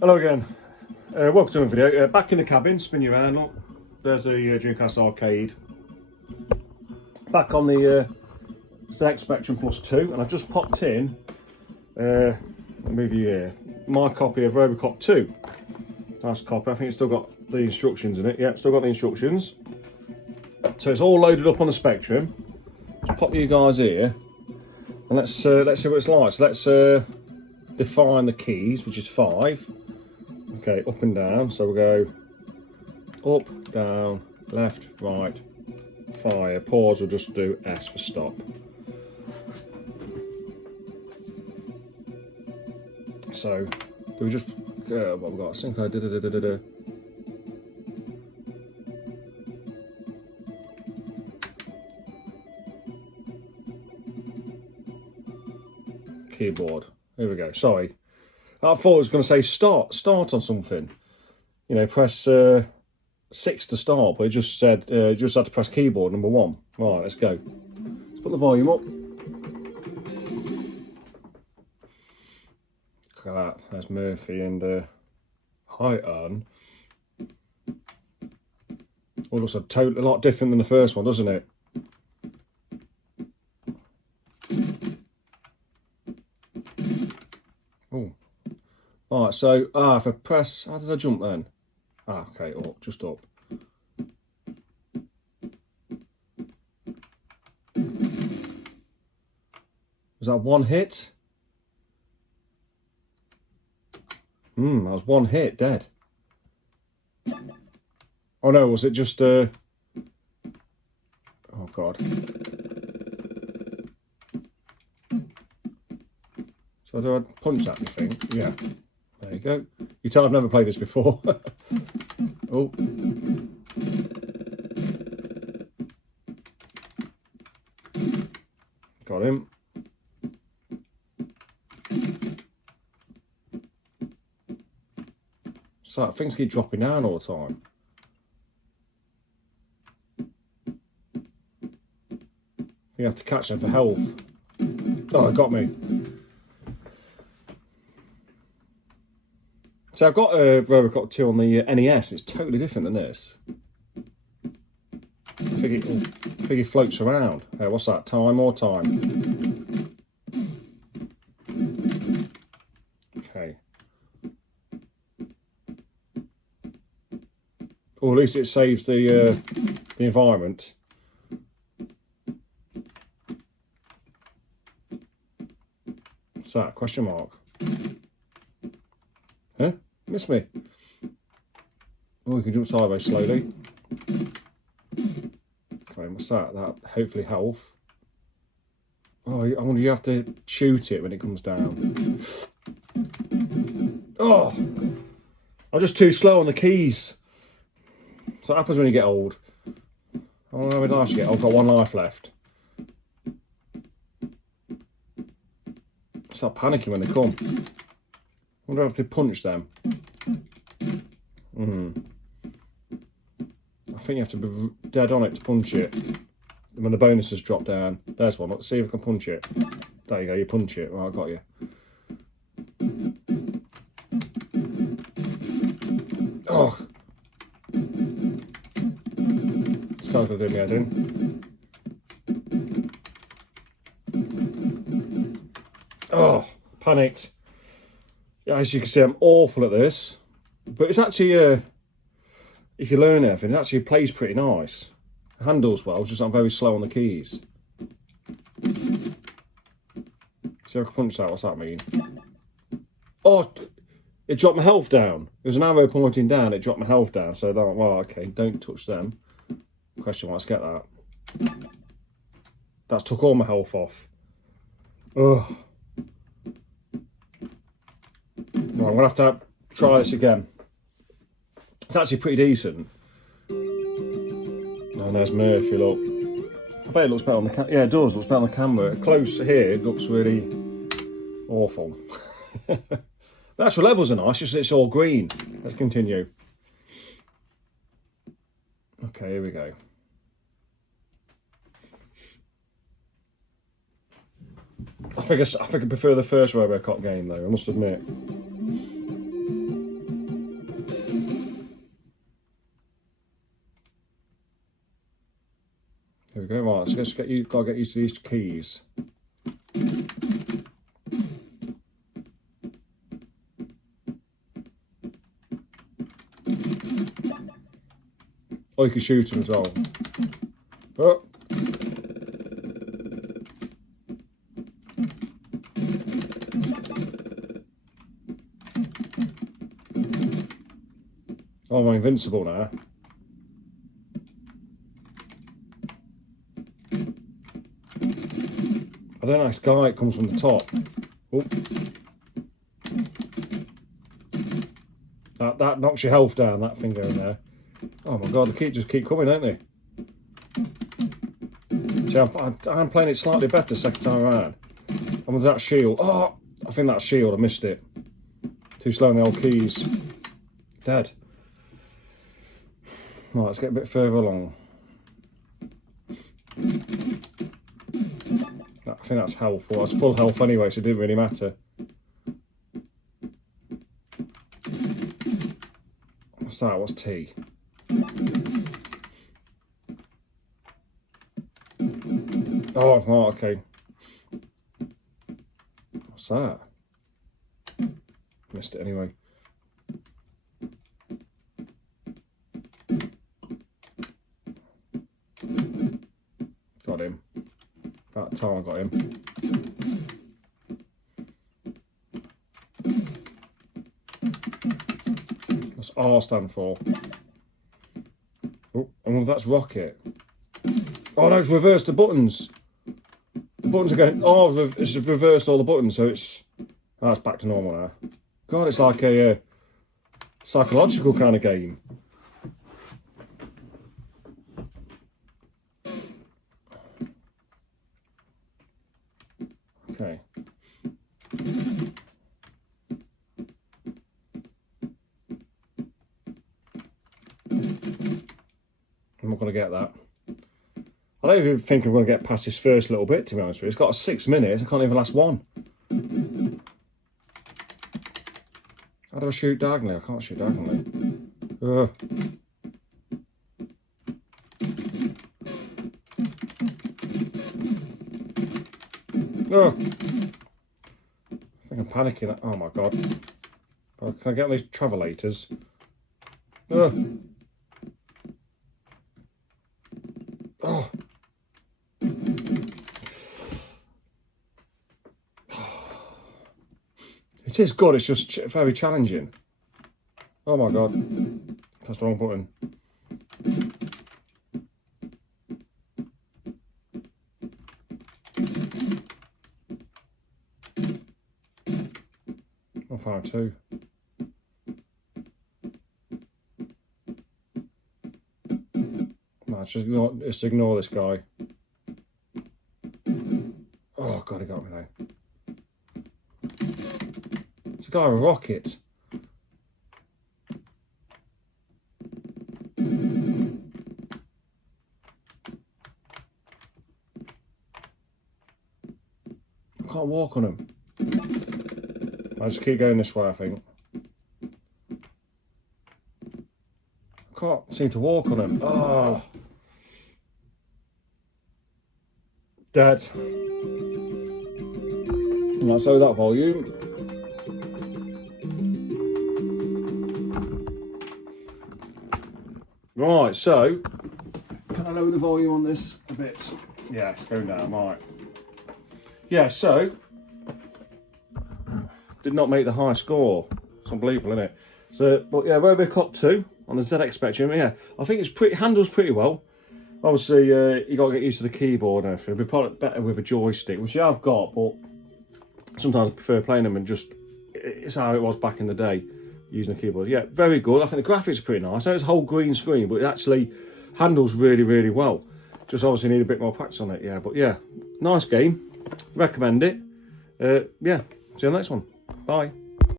Hello again, welcome to another video. Back in the cabin, spin you around, look, there's a Dreamcast arcade. Back on the ZX Spectrum Plus 2, and I've just popped in, I'll move you here, my copy of Robocop 2. Nice copy, I think it's still got the instructions in it. Yeah, still got the instructions. So it's all loaded up on the Spectrum. Just pop you guys here, and let's see what it's like. So let's define the keys, which is 5. Okay, up and down, so we'll go up, down, left, right, fire. Pause, we'll just do S for stop. So, do we just, what we've got, sync, keyboard, here we go, sorry. I thought it was going to say start on something. You know, press 6 to start, but it just said, just had to press keyboard number 1. Right, let's go. Let's put the volume up. Look at that, there's Murphy and hi, Anne. Well, it looks a lot different than the first one, doesn't it? Oh. Right, so, if I press, how did I jump then? Okay, up, just up. Was that one hit? That was one hit, dead. Oh no, was it just, oh God. So do I punch that, you think? Yeah. There you go. You tell I've never played this before. Oh. Got him. So things keep dropping down all the time. You have to catch them for health. Oh, it got me. So I've got a Robocop 2 on the NES. It's totally different than this. I think it floats around. What's that? Time or time? Okay. Or at least it saves the environment. What's that? Question mark. Huh? Miss me. Oh, we can jump sideways slowly. Okay, what's that? That hopefully health. Oh, I wonder, you have to shoot it when it comes down. Oh, I'm just too slow on the keys. So what happens when you get old? I don't know how many lives you get. I've got 1 life left. I start panicking when they come. I wonder if they punch them. I think you have to be dead on it to punch it. When the bonuses drop down. There's one. Let's see if I can punch it. There you go, you punch it. Right, I got you. Oh. This car's going to do me head in. Oh, panicked. As you can see, I'm awful at this, but it's actually, if you learn everything, it actually plays pretty nice. It handles well, just I'm very slow on the keys. See if I can punch that, what's that mean? Oh, it dropped my health down. There was an arrow pointing down, it dropped my health down, so well, okay, don't touch them. Question mark, let's get that. That's took all my health off. Ugh. Right, I'm going to have to try this again. It's actually pretty decent. Oh, there's Murphy, look. I bet it looks better on the camera. Yeah, it does, looks better on the camera. Close here, it looks really awful. The actual levels are nice, just it's all green. Let's continue. Okay, here we go. I think I prefer the first Robocop game though, I must admit. Right, so let's gotta get used to these keys. Oh, you can shoot them as well. Oh. Oh, I'm invincible now. I don't know, this guy, it comes from the top. Oh. That knocks your health down, that thing going there. Oh my god, they just keep coming, don't they? See, I'm playing it slightly better second time around. And with that shield, oh, I think that shield, I missed it. Too slow on the old keys. Dead. Right, let's get a bit further along. I think that's health. Well, it's full health anyway, so it didn't really matter. What's that? What's T? Oh, oh, okay. What's that? Missed it anyway. Got him. About time I got him. What's R stand for? Oh, and that's rocket. Oh no, it's reversed the buttons. The buttons are going, oh, it's reversed all the buttons, so it's back to normal now. God, it's like a psychological kind of game. Okay. I'm not going to get that. I don't even think I'm going to get past this first little bit, to be honest with you. It's got 6 minutes, I can't even last one. How do I shoot diagonally? I can't shoot diagonally. Ugh. Oh. I think I'm panicking. Oh my god. Oh, can I get these travelators? Oh. Oh. It is good, it's just very challenging. Oh my god. That's the wrong button. I'll find two. No, just ignore this guy. Oh god, he got me now. It's a guy with a rocket. I can't walk on him. I just keep going this way, I think. I can't seem to walk on him. Oh. Dead. Let's lower that volume. Right, so can I lower the volume on this a bit? Yeah, it's going down, right. Yeah, so did not make the high score. It's unbelievable, isn't it? So, but yeah, Robocop 2 on the ZX Spectrum. Yeah, I think it's handles pretty well. Obviously, you got to get used to the keyboard and everything. It'd be probably better with a joystick, which I've got, but sometimes I prefer playing them and just, it's how it was back in the day, using the keyboard. Yeah, very good. I think the graphics are pretty nice. I know it's a whole green screen, but it actually handles really, really well. Just obviously need a bit more practice on it, yeah. But yeah, nice game. Recommend it. Yeah, see you on the next one. Bye.